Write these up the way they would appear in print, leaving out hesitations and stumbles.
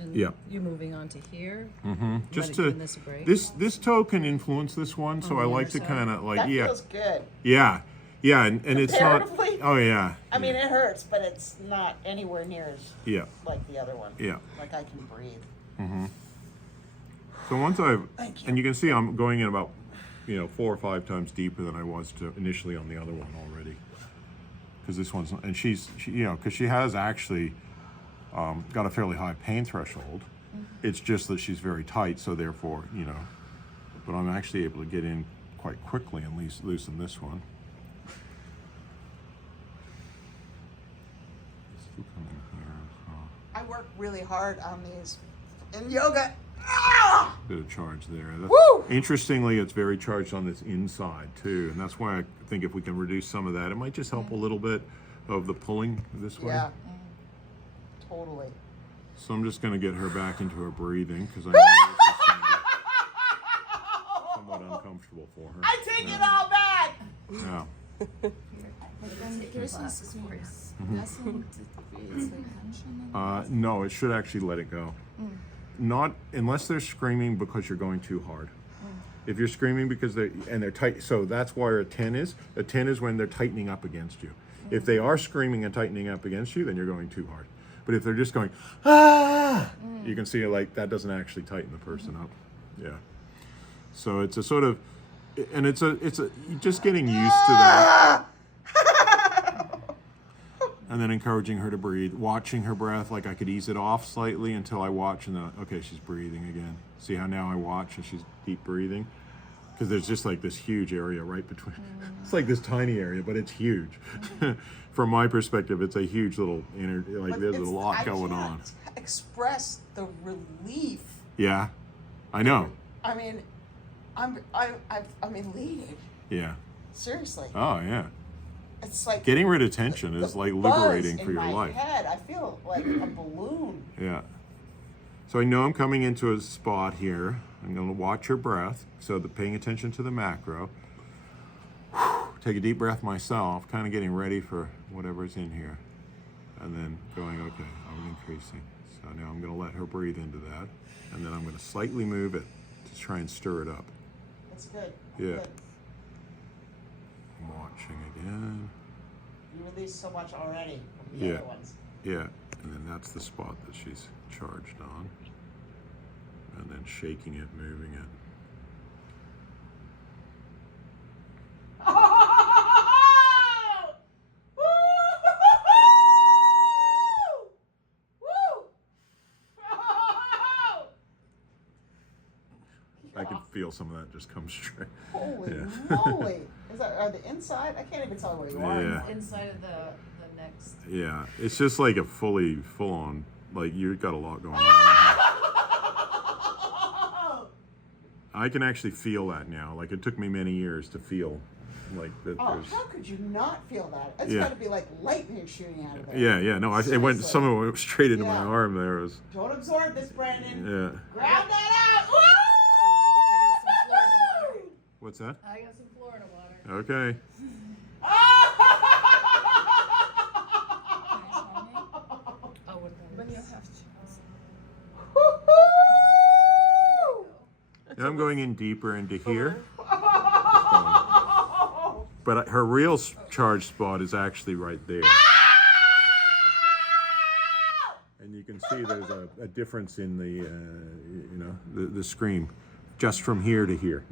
and Yeah. you're moving on to here. Just giving to this a break. this toe can influence this one, so On I the like other to side? kind of like That feels good. yeah, and it's not. Comparatively? Oh yeah. I mean, it hurts, but it's not anywhere near as Yeah. like the other one. Yeah. Like I can breathe. So once I've, Thank you. and you can see I'm going in about, 4 or 5 times deeper than I was initially on the other one already. Because this one's, and because she has actually got a fairly high pain threshold. It's just that she's very tight, so therefore, but I'm actually able to get in quite quickly and loosen this one. Still coming here as well. I work really hard on these in yoga. Ah! Bit of charge there. Woo! Interestingly, it's very charged on this inside too, and that's why I think if we can reduce some of that, it might just help a little bit of the pulling this way. Yeah. Totally. So I'm just going to get her back into her breathing because I know this is going to be somewhat uncomfortable for her. I take it all back. Yeah. There's no space. Doesn't it create like tension? No, it should actually let it go. Not unless they're screaming because you're going too hard. If you're screaming because they're tight, so that's why a 10 is. A 10 is when they're tightening up against you. If they are screaming and tightening up against you, then you're going too hard. But if they're just going, you can see like that doesn't actually tighten the person up. Yeah. So it's a sort of, and it's a just getting used to that. And then encouraging her to breathe, watching her breath, like I could ease it off slightly until I watch and then, okay, she's breathing again. See how now I watch and she's deep breathing? Because there's just like this huge area right between, it's like this tiny area, but it's huge. From my perspective, it's a huge little, like there's a lot going on. I can't express the relief. Yeah, I know. I mean, I'm elated. Yeah. Seriously. Oh, yeah. It's like Getting rid of tension is like liberating for your life. in my head, I feel like a balloon. Yeah. So I know I'm coming into a spot here. I'm going to watch her breath. So paying attention to the macro. Take a deep breath myself, kind of getting ready for whatever's in here. And then going, okay, I'm increasing. So now I'm going to let her breathe into that. And then I'm going to slightly move it to try and stir it up. That's good. Yeah. Good. I'm watching again. You released so much already from the other ones. Yeah. And then that's the spot that she's charged on. And then shaking it, moving it. I can feel some of that just come straight. Holy Yeah. moly! Is that the inside? I can't even tell where you are. Yeah. Inside of the next. Yeah, it's just like a full on, like you've got a lot going on. I can actually feel that now. Like it took me many years to feel like that. Oh, There's. how could you not feel that? It's Yeah. got to be like lightning shooting out of there. Yeah, no, it went. Seriously. Some of it went straight into my Yeah. arm. There it was. Don't absorb this, Brandon. Yeah. Grab that out. Woo! What's that? I got some Florida water. Okay. When you have to. And I'm going in deeper into here. But her real charge spot is actually right there. And you can see there's a difference in the, the scream, just from here to here.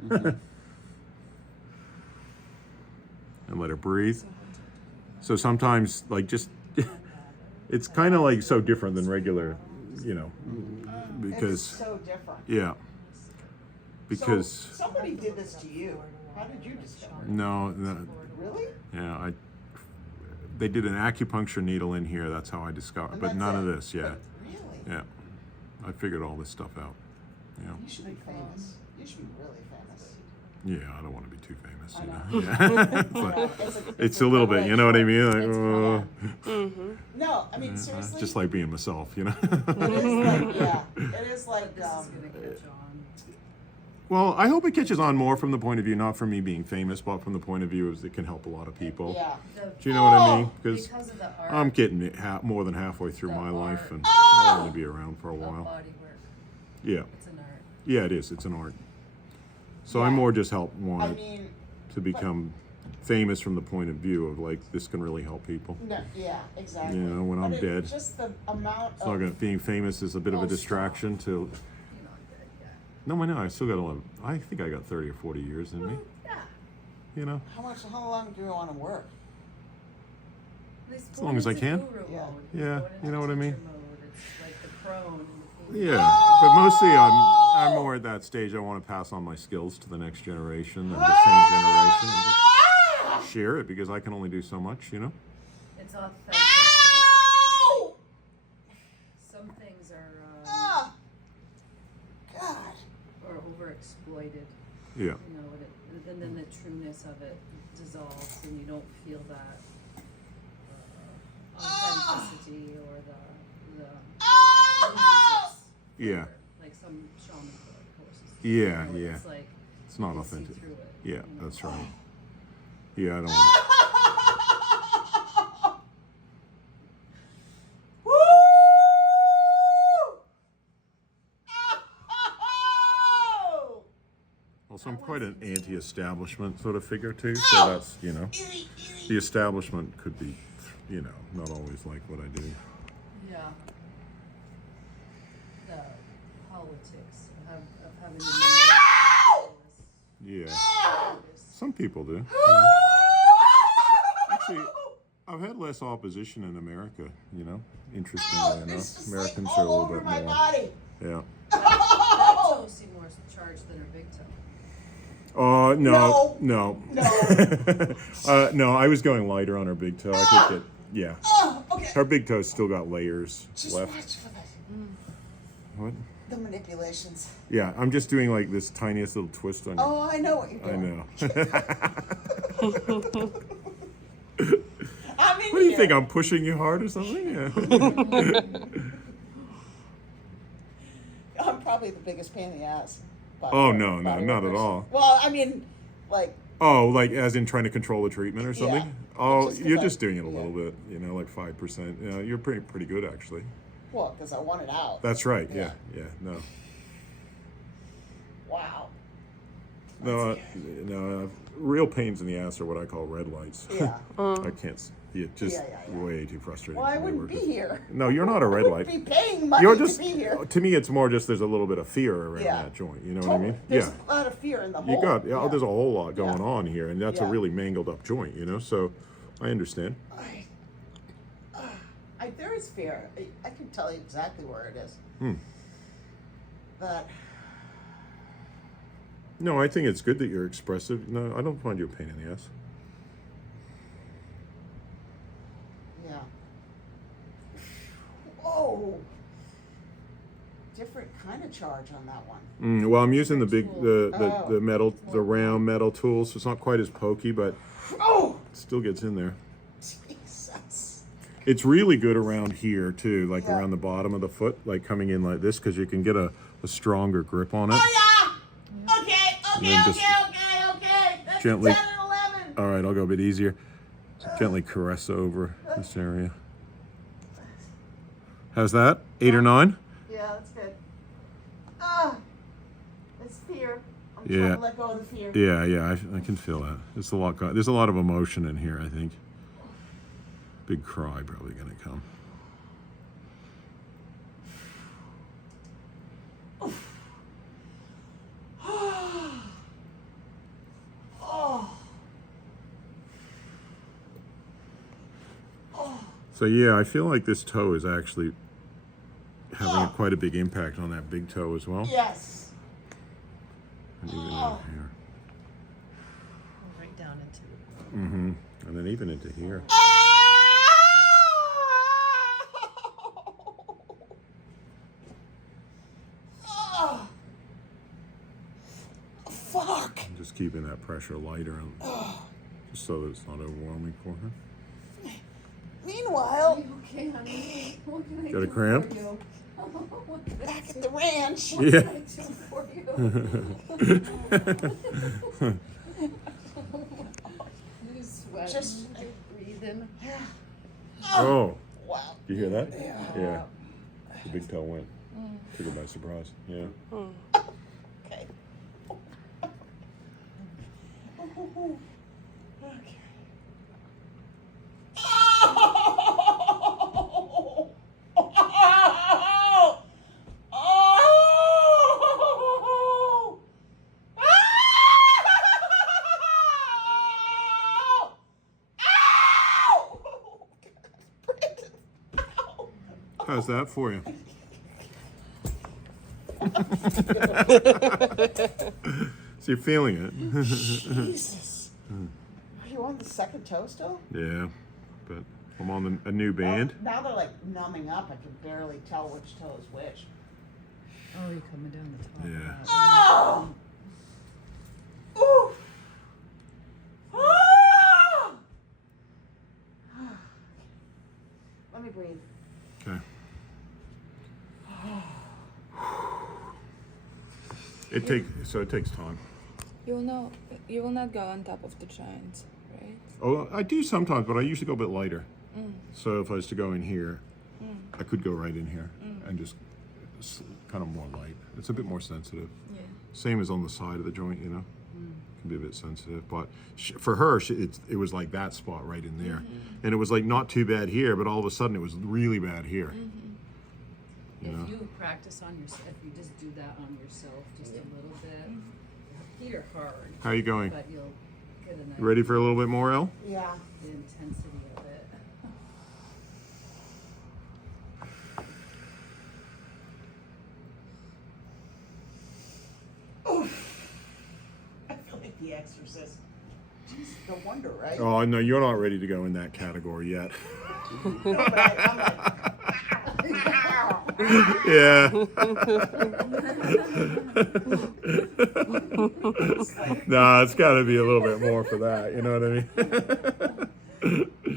And let her breathe. So sometimes, like just, it's kind of like so different than regular, because, It's so different. yeah. Because, So, somebody did this to you. How did you discover it? no, Really? yeah, they did an acupuncture needle in here, that's how I discovered, And but that's none of it? this, yeah. But really? Yeah, I figured all this stuff out. Yeah, You should be famous. You should be really famous. yeah, I don't want to be too famous, I Yeah. But it's a little bit, you know what I mean? Like, No, I mean seriously. just like being myself, It is like, yeah, it is like This is gonna catch on. Well, I hope it catches on more from the point of view, not from me being famous, but from the point of view of it can help a lot of people. Yeah. Do you know what I mean? Because of the art. I'm getting it more than halfway through The my life, art. and I want to be around for a Of while. bodywork. Yeah, It's an art. yeah, it is. It's an art. So Yeah. I more just I wanted mean, to become famous from the point of view of like this can really help people. no, yeah, exactly. You know, when I'm But dead. just the amount It's not of gonna, being famous is a bit of a Oh, stop. distraction to. You're not dead yet. No, I know. I still got 11. I think I got 30 or 40 years in me. Yeah. You know. how long do you want to work? As long as I can. Yeah. Yeah, you know what I mean? It's like the crone. Yeah, but mostly I'm more at that stage. I want to pass on my skills to the next generation and the same generation and just share it because I can only do so much. You know. It's authentic. Ow! Some things are Ah! God. overexploited. Yeah. You know, and then the trueness of it dissolves, and you don't feel that authenticity or the Oh! Yeah. flavor, like some shaman courses. Yeah, You know, yeah. It's like It's not you see authentic. through it, Yeah, you know? that's right. Yeah, I don't want. Woo! Oh! Also, I'm quite an anti-establishment sort of figure too. So that's the establishment could be, not always like what I do. Yeah. The politics of having Yeah. Ah! Some people do. Actually, I've had less opposition in America, interestingly Ow, enough. it's just Americans like are a all little over bit my more. body. Yeah. That toe seemed more charged than her big toe. No. No. No, I was going lighter on her big toe. I could get, Oh, okay. Her big toe's still got layers Just left. watch for What? the manipulations. Yeah, I'm just doing like this tiniest little twist on your. Oh, I know what you're I doing. know. I'm in What do you here. think? I'm pushing you hard or something? Yeah. I'm probably the biggest pain in the ass. Oh, no, body not at workers. all. Well, I mean, like, Oh, like as in trying to control the treatment or something? Yeah. Oh, Just 'cause you're I- just doing it a yeah. little bit, like 5%. You're pretty good actually. well, because I want it out. That's right. Yeah. Yeah. No. Wow. No. Real pains in the ass are what I call red lights. Yeah. I can't. Just Yeah. way too frustrating. Well, I for me wouldn't be workers. here. No, you're not a red I light. wouldn't be paying money You're to just. be here. To me, it's more just there's a little bit of fear around Yeah. that joint. You know what I mean? There's Yeah. a lot of fear in the You whole. got. Yeah. There's a whole lot going Yeah. on here, and that's a Yeah. really mangled up joint. So I understand. There is fear. I can tell you exactly where it is. But No, I think it's good that you're expressive. No, I don't find you a pain in the ass. yeah. Whoa. Different kind of charge on that one. Well, I'm using the big, the Oh. metal, the round metal tool, so it's not quite as pokey, but Oh, it still gets in there. Jesus. It's really good around here too, like Yeah. around the bottom of the foot, like coming in like this, because you can get a stronger grip on it. Oh yeah. Okay. And then just Okay. That's gently- 10 and 11. All right, I'll go a bit easier. Gently caress over this area. How's that? 8 or 9? Yeah, that's good. It's fear. I'm Yeah. trying to let go of the fear. Yeah, I can feel that. There's a lot of emotion in here, I think. Big cry probably gonna come. So yeah, I feel like this toe is actually having quite a big impact on that big toe as well. Yes. And even out here. Right down into it. And then even into here. Fuck. I'm just keeping that pressure lighter, and just so that it's not overwhelming for her. Meanwhile, Okay, honey. What can I Got a do cramp? for you? What can I back at the ranch. Yeah. do for you? You sweat. Just- breathing. Oh, Wow. you hear that? Yeah. The big toe went. Took it by surprise. Yeah. Okay. Okay. Oh! Oh! Oh! How's that for you? So you're feeling it? Jesus. Are you on the second toe still? Yeah, but I'm on a new band. Now they're like numbing up. I can barely tell which toe is which. Oh, you're coming down the top. Yeah. Oh! Ooh! Ah! Let me breathe. Okay. It takes time. You will not go on top of the giant, right? Oh, I do sometimes, but I usually go a bit lighter. So if I was to go in here, I could go right in here and just kind of more light. It's a bit more sensitive. Yeah. Same as on the side of the joint, you know. Can be a bit sensitive, but for her, it was like that spot right in there, and it was like not too bad here, but all of a sudden it was really bad here. You know? If you practice on yourself, if you just do that on yourself just a little bit, feet are hard, How you going? but you'll get a nice You ready for a little bit more, Elle? Yeah. the intensity of it. I feel like The Exorcist. Jeez, no wonder, right? Oh no, you're not ready to go in that category yet. No, but I'm like, Yeah. No, it's got to be a little bit more for that. You know what I mean?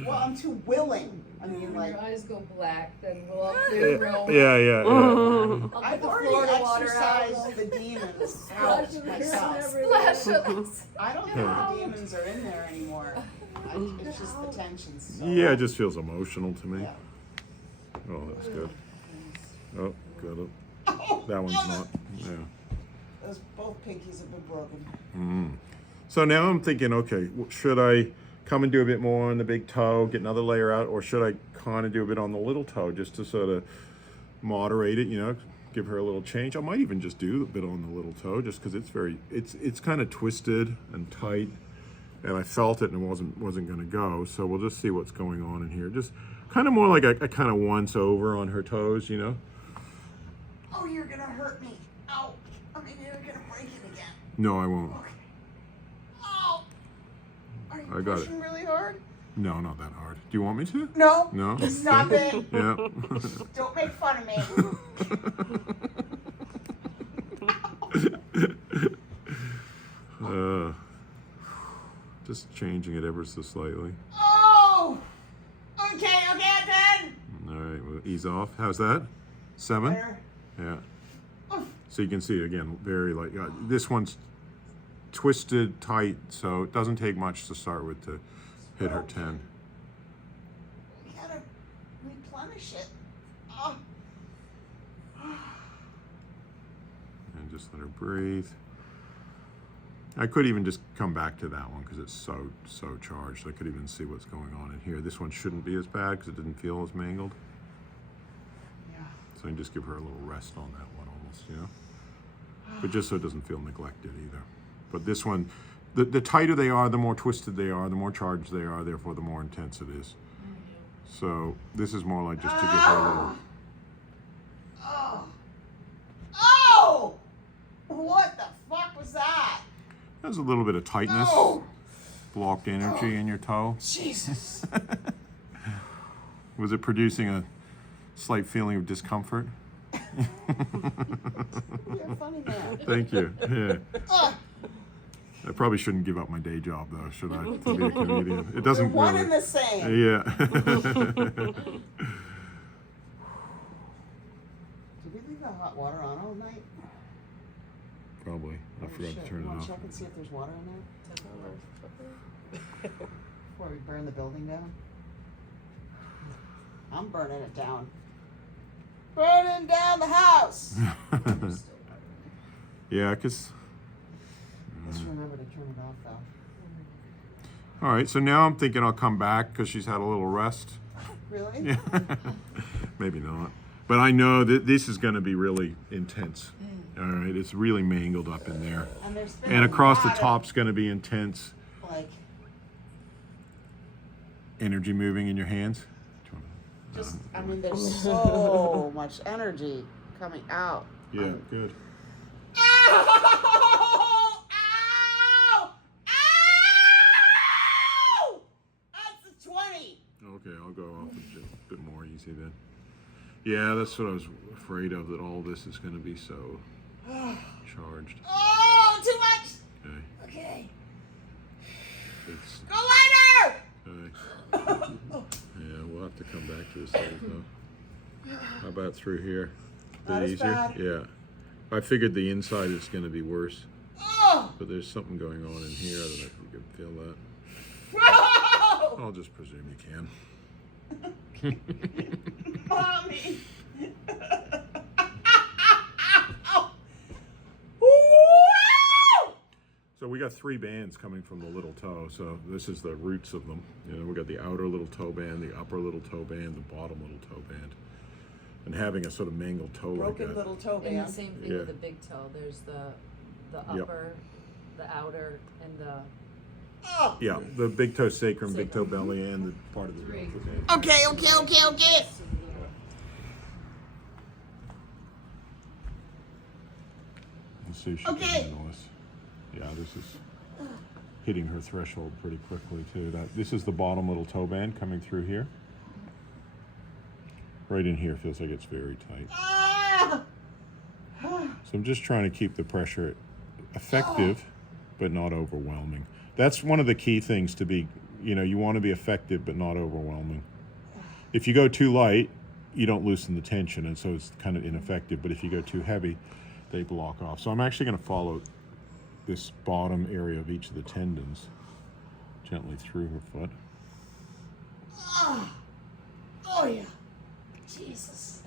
well, I'm too willing. I mean, When like, your eyes go black, then we'll all clear the room. Yeah. I'll put I've the already Florida water out. exercised the demons Splash out of myself. Splash of I don't think the demons are in there anymore. It's just the tensions. So. Yeah, it just feels emotional to me. Yeah. Oh, that's good. Oh, good. That one's not. Yeah. Those both pinkies have been broken. So now I'm thinking, okay, should I come and do a bit more on the big toe, get another layer out, or should I kind of do a bit on the little toe just to sort of moderate it, you know, give her a little change? I might even just do a bit on the little toe just because it's kind of twisted and tight, and I felt it and it wasn't going to go. So we'll just see what's going on in here. Just kind of more like a kind of once over on her toes, you know. Oh, you're gonna hurt me. Ow. I mean, you're gonna break it again. No, I won't. Okay. Oh. Are you I got it. pushing really hard? No, not that hard. Do you want me to? No. No? Stop Okay. it. Yeah. Don't make fun of me. Just changing it ever so slightly. Oh. Okay, I'm done. All right, we'll ease off. How's that? 7? There. Yeah. Oof. So you can see again, very like this one's twisted tight, so it doesn't take much to start with to hit her 10. We gotta replenish it. Oh. And just let her breathe. I could even just come back to that one because it's so charged. I could even see what's going on in here. This one shouldn't be as bad because it didn't feel as mangled. Yeah. So I can just give her a little rest on that one almost, you know? But just so it doesn't feel neglected either. But this one, the tighter they are, the more twisted they are, the more charged they are, therefore the more intense it is. So this is more like just to give her a little... Oh. Oh! What the fuck was that? There's a little bit of tightness, Oh! blocked energy in your toe. Jesus. Was it producing a slight feeling of discomfort? You're a funny man. Thank you. Yeah. Ugh. I probably shouldn't give up my day job though, should I? To be a comedian. It doesn't One really. and the same. Yeah. Did we leave the hot water on all night? Probably. I forgot to turn it You want off. to check and see if there's water in there? Before we burn the building down? I'm burning it down. Burning down the house! Yeah, because... Just remember to turn it off though. All right, so now I'm thinking I'll come back because she's had a little rest. Really? Yeah. Maybe not. But I know that this is going to be really intense. All right, it's really mangled up in there. And there's been And a across the lot of, top's going to be intense. like, Energy moving in your hands. just, I mean, there's so much energy coming out. Yeah, good. Ow! Ow! Ow! That's a 20. Okay, I'll go off a bit more easy then. Yeah, that's what I was afraid of, that all this is going to be so charged. Oh, too much. Okay. Okay. It's, Go lighter. okay. Yeah, we'll have to come back to this later though. How about through here? Not as bad. Yeah. I figured the inside is going to be worse, Oh. but there's something going on in here. I don't know if you can feel that. Whoa! I'll just presume you can. Mommy. So we got 3 bands coming from the little toe. So this is the roots of them. You know, we got the outer little toe band, the upper little toe band, the bottom little toe band. And having a sort of mangled toe Broken like that. little toe And the band. same thing Yeah. with the big toe. There's the Yep. upper, the outer, and the Oh. Yeah, the big toe sacrum, big toe belly, and the part of the Three. band. Okay. Let's see if she Okay. can handle this. Yeah, this is hitting her threshold pretty quickly too. This is the bottom little toe band coming through here. Right in here feels like it's very tight. Ah. So I'm just trying to keep the pressure effective, but not overwhelming. That's one of the key things to be, you know, you want to be effective, but not overwhelming. If you go too light, you don't loosen the tension, and so it's kind of ineffective. But if you go too heavy, they block off. So I'm actually going to follow this bottom area of each of the tendons gently through her foot. Oh yeah. Jesus.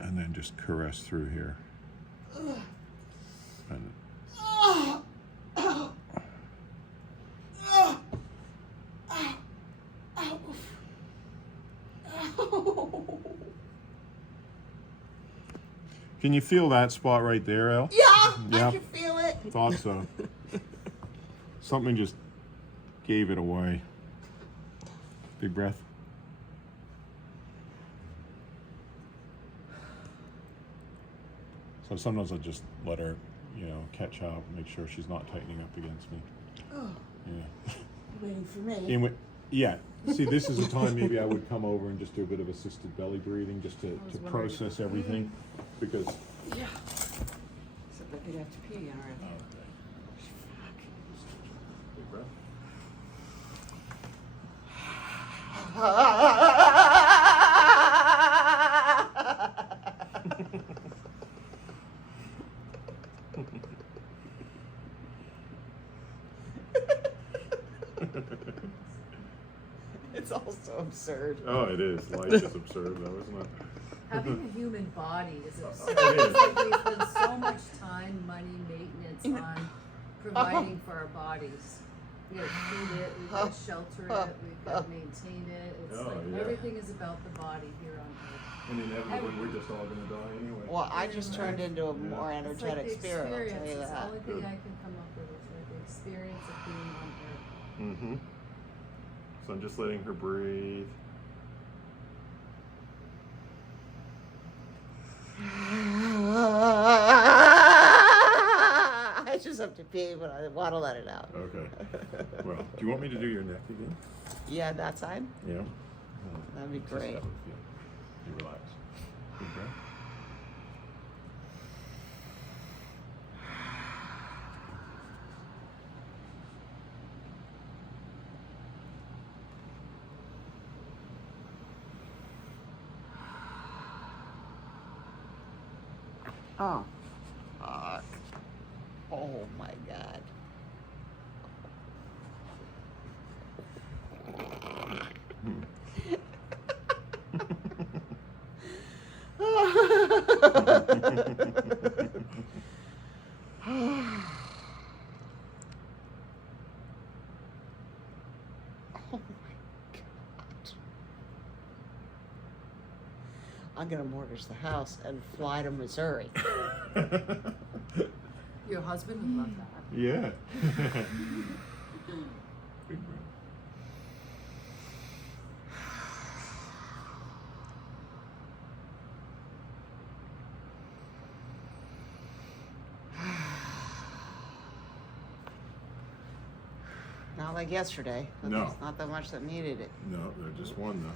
And then just caress through here. And Oh. Oh. Oh. Oh. Oh. Oh. can you feel that spot right there, Elle? Yeah, Yeah. I can feel it. Thought so. Something just gave it away. Big breath. So sometimes I just let her, you know, catch up, make sure she's not tightening up against me. Oh, Yeah. waiting for me. Yeah. See, this is a time maybe I would come over and just do a bit of assisted belly breathing just to process everything, because Yeah. Except I could have to pee, aren't I? big breath. It's all so absurd. Oh, it is. Life is absurd, though, isn't it? having a human body is absurd. It is. It's like we spend so much time, money, maintenance on providing for our bodies. We gotta feed it, we've gotta shelter it, we've gotta maintain it. It's Oh, like yeah. everything is about the body here on earth. And inevitably, we're just all going to die anyway. Well, I just turned into a more It's like energetic the spirit, I'll tell experience. you It's the that. only thing I can come up with is like the experience of being on earth. Mm-hmm. So I'm just letting her breathe. I just have to pee, but I want to let it out. Okay. Well, do you want me to do your neck again? Yeah, that side? Yeah. That'd be Just great. how it feels. You relax. Big breath. Oh. Fuck. Oh my God. I'm gonna mortgage the house and fly to Missouri. Your husband would love that. Yeah. Big room. Not like yesterday. But No. There's not that much that needed it. No, they're just one though.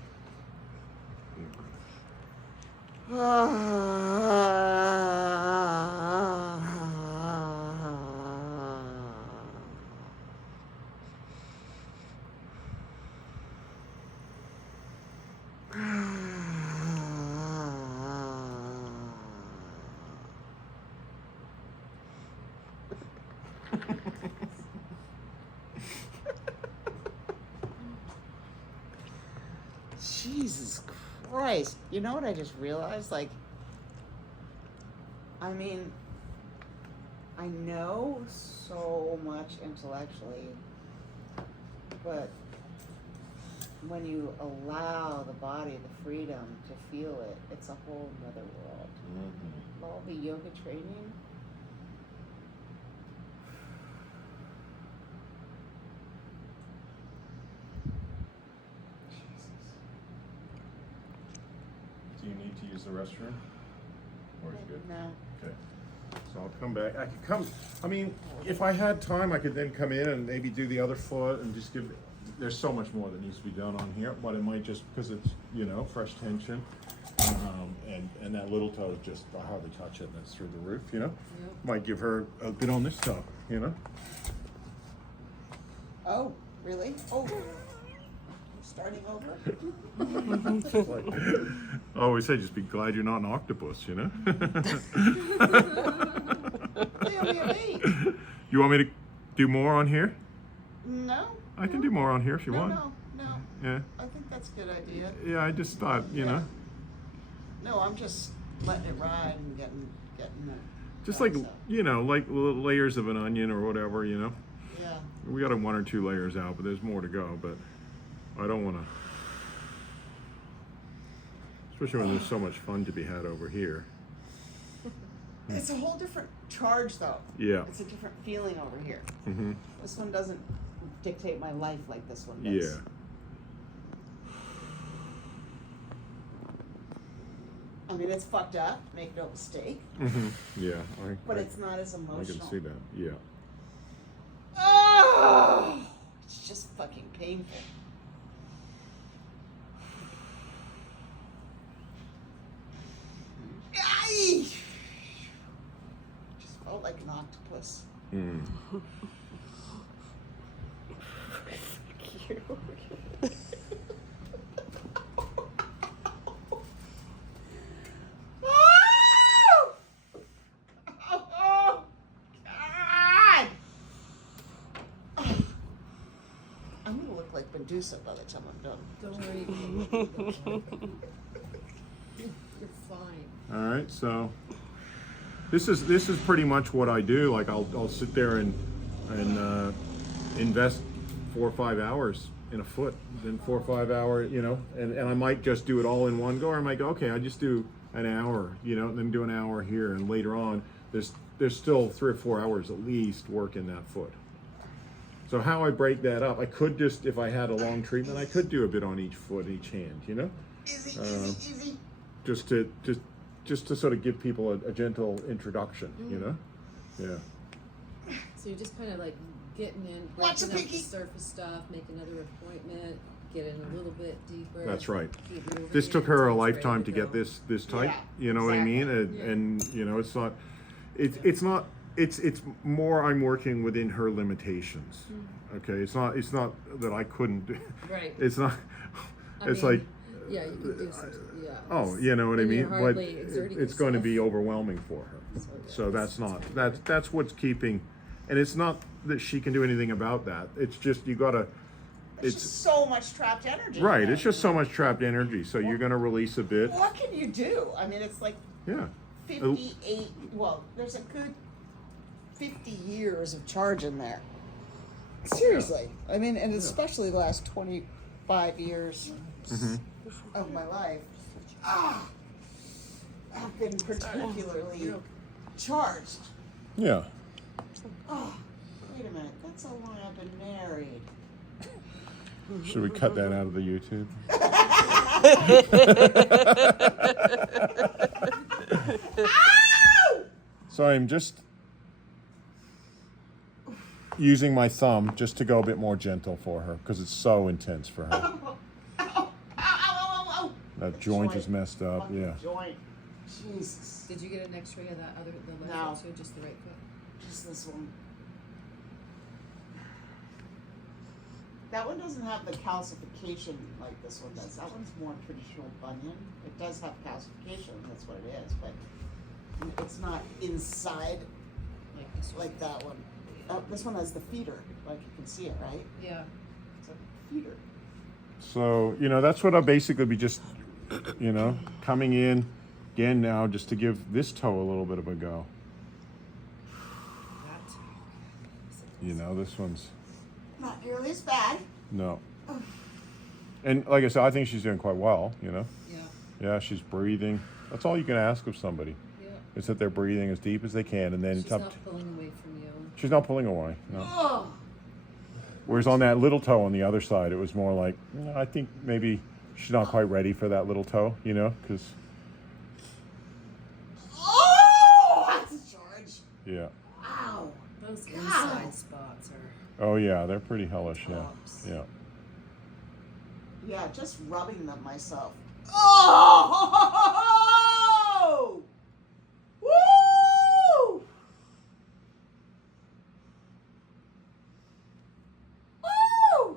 Jesus Christ. You know what I just realized? Like, I mean, I know so much intellectually, but when you allow the body the freedom to feel it, it's a whole nother world. Mm-hmm. All the yoga training. Do you need to use the restroom? Or is it good? No. Okay. So I'll come back. I could come. I mean, if I had time, I could then come in and maybe do the other foot and just give. There's so much more that needs to be done on here, but it might just because it's fresh tension, and that little toe just I hardly touch it, and it's through the roof. Yep. Might give her a bit on this toe. Oh, really? Oh. Starting over? Like, I always say, just be glad you're not an octopus. They only have 8. You want me to do more on here? No. I can do more on here if you want. No. Yeah. I think that's a good idea. Yeah, I just thought, No, I'm just letting it ride and getting it. just going, like, so. like little layers of an onion or whatever, Yeah. We got 1 or 2 layers out, but there's more to go, but I don't want to, especially when there's so much fun to be had over here. It's a whole different charge, though. Yeah. It's a different feeling over here. Mm-hmm. This one doesn't dictate my life like this one does. Yeah. I mean, it's fucked up, make no mistake, Mm-hmm. Yeah. but it's not as emotional. I can see that. Yeah. Oh! It's just fucking painful. Ay! Just felt like an octopus. Mm. Oh, God! I'm gonna look like Medusa by the time I'm done. Don't worry. You're fine. All right. So this is pretty much what I do. Like I'll sit there and invest 4 or 5 hours in a foot, then 4 or 5 hour, and I might just do it all in one go, or I might go, okay, I just do an hour, and then do an hour here, and later on, there's still 3 or 4 hours at least work in that foot. So how I break that up, I could just, if I had a long treatment, I could do a bit on each foot, each hand, Easy. just to sort of give people a gentle introduction, Yeah. So you're just kind of like getting in, Watch the breaking up the pinky. surface stuff, make another appointment, get in a little bit deeper. That's right. keep moving This took until her a it's ready lifetime to go. get this tight. Yeah, You know what I mean? exactly. And it's not. It's more. I'm working within her limitations. Okay. It's not that I couldn't. Right. It's not. I It's mean, like Yeah, you can do some, yeah. Oh, you know what I And you're mean? But hardly exerting it's going to yourself. be overwhelming for her. So that's not, that's what's keeping, and it's not that she can do anything about that. It's just, you gotta, It's just so much trapped energy. right, in there. it's just so much trapped energy. So you're gonna release a bit. What can you do? I mean, it's like Yeah. 58, well, there's a good 50 years of charge in there. Seriously. I mean, and especially the last 25 years of my life. I've been particularly charged. Yeah. Oh, wait a minute. That's how long I've been married. Should we cut that out of the YouTube? So I'm just using my thumb just to go a bit more gentle for her because it's so intense for her. Ow, ow, ow, ow. That joint is messed up. Fucking Yeah. Joint. Jesus. Did you get an x-ray of that other, the left No. foot too, just the right foot? Just this one. That one doesn't have the calcification like this one does. That one's more traditional bunion. It does have calcification, that's what it is, but it's not inside Like this one? like that one. This one has the feeder, like you can see it, right? Yeah. It's a feeder. So, you know, that's what I'll basically be just, you know, coming in again now just to give this toe a little bit of a go. That. You know, this one's, Not nearly as bad. no. And like I said, I think she's doing quite well, you know. Yeah. Yeah, she's breathing. That's all you can ask of somebody. Yeah. Is that they're breathing as deep as they can, and then She's it's up. not pulling away from you. She's not pulling away. No. Oh, Whereas on that little toe on the other side, it was more like, I think maybe she's not quite ready for that little toe, you know, because that's a charge. yeah. Wow. Those God. inside spots are. Oh yeah, they're pretty hellish. Yeah, Tops. yeah. Yeah, just rubbing them myself. Oh! Woo! Woo!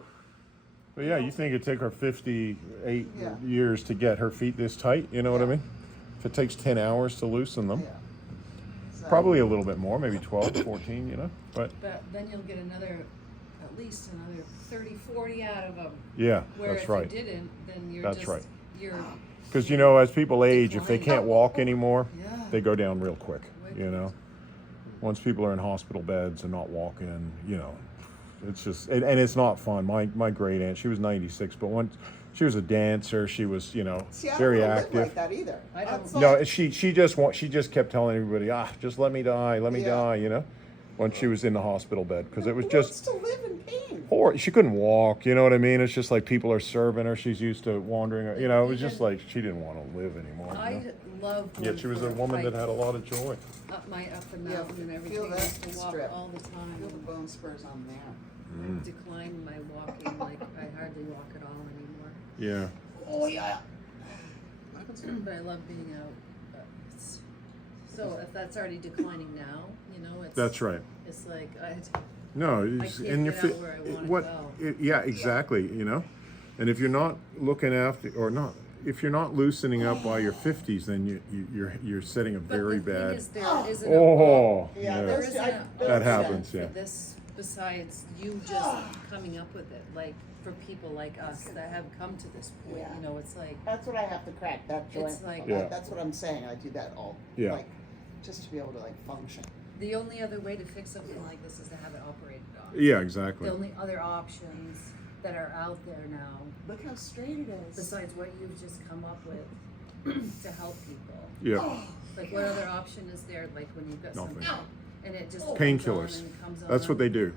But yeah, you think it'd take her 58 Yeah. years to get her feet this tight? You know what I Yeah. mean? If it takes 10 hours to loosen them, Yeah. So- probably a little bit more, maybe 12, 14, you know. But But then you'll get at least another 30, 40 out of them. yeah, Where that's if right. you didn't, then you're That's just, right. you're, Because you know, as people age, if they Decline. can't walk anymore, yeah. they go down real quick. You know, once people are in hospital beds and not walking, you know, it's just and it's not fun. My great aunt, she was 96, but once she was a dancer, she was, you know, See, I very don't live active. like that either. I don't- That's No, like- she just kept telling everybody, just let me die, Yeah. die, you know, when she was in the hospital bed because it was Who just wants to live in pain. poor. She couldn't walk, you know what I mean? It's just like people are serving her. She's used to wandering, you know. It was just like she didn't want to live anymore. You know? I love. Yet she was a woman that had a lot of joy. Up my up and Yeah, mountain and everything. feel I that used to walk strip. all the time. Feel the bone spurs on there. Mm. Decline my walking, like I hardly walk at all anymore. Yeah. Oh yeah. But I love being out. But it's, so if that's already declining now, you know, it's That's right. It's like No, I it's, can't and get out where I wanna go. Yeah, exactly. You know, and if you're not looking after or not, if you're not loosening up by your 50s, then you're setting a but very the thing bad. is there isn't Oh, Yeah, yeah. there there's- isn't I- a That option happens, for yeah. this besides you just coming up with it, like for people like us that have come to this point. Yeah. You know, it's like That's what I have to crack, that joint. It's like- Yeah. That's what I'm saying. I do that all, Yeah. like, just to be able to like function. the only other way to fix something like this is to have it operated on. Yeah, exactly. The only other options that are out there now, Look how straight it is. besides what you've just come up with to help people, Yeah, like what other option is there? Like when you've got Nothing. something and it just Painkillers. comes on that's what they and- do.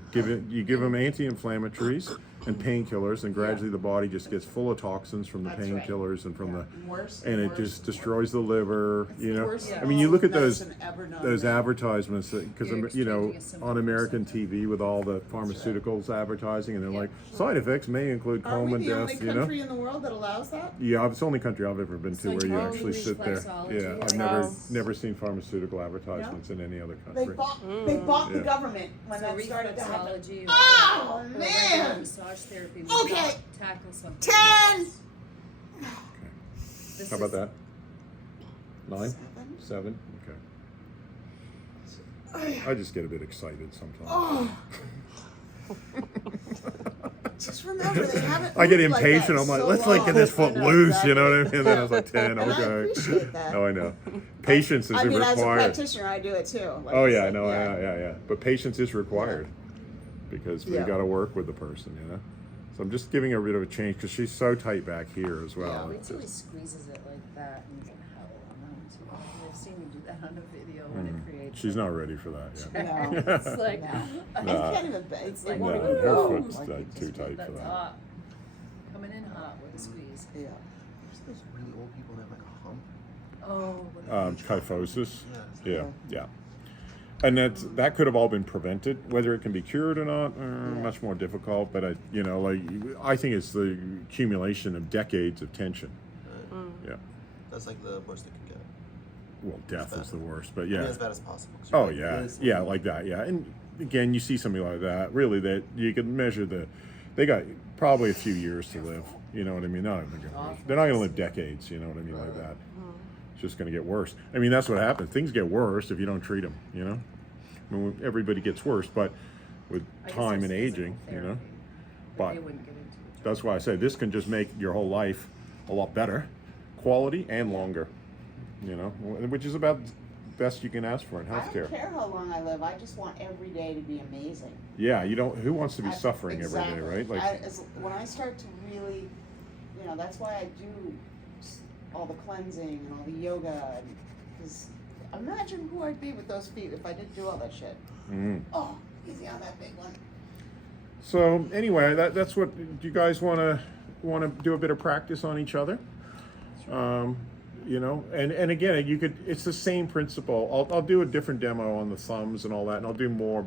You give them anti-inflammatories and painkillers, and gradually the body just gets full of toxins from the That's right. painkillers and from the, Worse and it worse just and destroys the liver. It's You the know, worst I mean, you look at those medicine ever known. those advertisements because You're you know, exchanging a symptom on for American something. TV with all the pharmaceuticals advertising, and they're Yeah. like, side effects may include Are we coma, the only death. You know. country in the world that allows that? Yeah, it's the only country I've ever been to like where you totally actually sit there. reflexology, Yeah, I've like never this. never seen pharmaceutical advertisements in any other They country. bought the Yeah. government when So that started to happen. reflexology or, Oh, or regular man. massage therapy would Okay. not tackle something. 10. like this. This How about is- that? 9? 7? 7? Okay. I just get a bit excited sometimes. Oh. Just remember, they haven't. I get moved like impatient. that I'm like, so let's like get this long. foot I know, loose, you know what I exactly. mean? And then I was like 10, And I okay. appreciate that. Oh, I know. Patience is I mean, as a required. practitioner, I do it too. Like Oh I yeah, said, no, yeah. But patience is required because we Yeah. got to work with the person, you know. So I'm just giving her a bit of a change because she's so tight back here as well. Yeah, Wait It's till he just- squeezes it like that and you can howl on them too. I've seen you do that on a video when it creates. She's not ready for that yet. No. It's like, No. I Nah. can't even. It's like No, won't No, even her go. foot's Like, like, it too just- tight for that's that. hot. Coming in hot with a squeeze. Yeah. There's those really old people that have like a hump. Oh, what Kyphosis. Yeah. Yeah. And that could have all been prevented. Whether it can be cured or not, much more difficult. But I think it's the accumulation of decades of tension. Yeah. That's like the worst it can get. Well, death bad. is the worst. But I mean, yeah. as bad as possible. 'cause Oh you're yeah, this yeah, old. like that. Yeah. And again, you see something like that. Really, that you can measure they got probably a few years to live. You know what I mean? They're not going to live decades. You know what I mean? Like that. It's just going to get worse. I mean, that's what happens. Things get worse if you don't treat them. You know, I mean, everybody gets worse, but with I guess time and there's aging, physical you know, therapy, but they wouldn't get into it. that's why I say this can just make your whole life a lot better, quality and longer. You know, which is about the best you can ask for in I don't healthcare. care how long I live. I just want every day to be amazing. Yeah, you don't. Who wants to be I- suffering every day, exactly. right? Like, When I start to really, that's why I do all the cleansing and all the yoga. Because imagine who I'd be with those feet if I didn't do all that shit. mm. Oh, easy on that big one. So anyway, that's what. Do you guys want to do a bit of practice on each other? You know, and again, you could. It's the same principle. I'll do a different demo on the thumbs and all that, and I'll do more